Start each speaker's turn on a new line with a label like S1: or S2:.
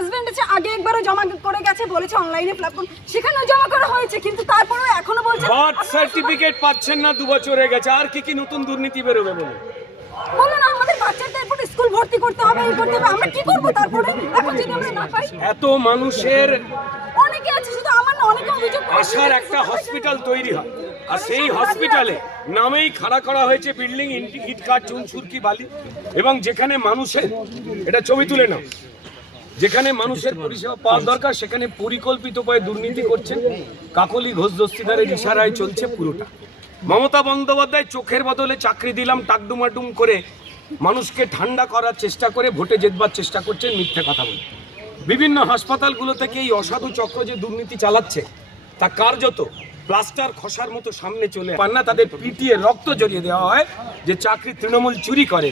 S1: Husband আছে আগে একবারও জমা করে গেছে বলেছে অনলাইনে প্ল্যাটফর্ম সেখানেও জমা করা হয়েছে কিন্তু তারপরেও এখনও বলছে
S2: বার্থ সার্টিফিকেট পাচ্ছেন না দু বছর হয়ে গেছে। আর কি কি নতুন দুর্নীতি বেরোবে বলে
S1: বলুন আমাদের বাচ্চাদের এরপর স্কুল ভর্তি করতে হবে এই করতে হবে। আমরা কি করব তারপরে? এখন যদি আমরা না পাই
S2: এত মানুষের
S1: অনেকে আছে শুধু আমার না অনেকে অভিযোগ।
S2: আসার একটা হসপিটাল তৈরি হয়। আর সেই হসপিটালে নামেই খাড়া করা হয়েছে বিল্ডিং ইট কাঠ চুন সুরকি বালি। এবং যেখানে মানুষের এটা ছবি তুলে নাও। যেখানে মানুষের পরিষেবা পাওয়ার দরকার সেখানে পরিকল্পিত উপায়ে দুর্নীতি করছেন। কাকলি ঘোষ দস্তিদারের ইশারায় চলছে পুরোটা। মমতা বন্দ্যোপাধ্যায় চোখের বদলে চাকরি দিলাম টাকডুমাডুম করে মানুষকে ঠান্ডা করার চেষ্টা করে ভোটে জেতবার চেষ্টা করছেন মিথ্যে কথা বলে। বিভিন্ন হাসপাতালগুলো থেকে এই অসাধু চক্র যে দুর্নীতি চালাচ্ছে তা কার্যত প্লাস্টার খসার মতো সামনে চলে পান না তাদের পিটিয়ে রক্ত জড়িয়ে দেওয়া হয় যে চাকরি তৃণমূল চুরি করে।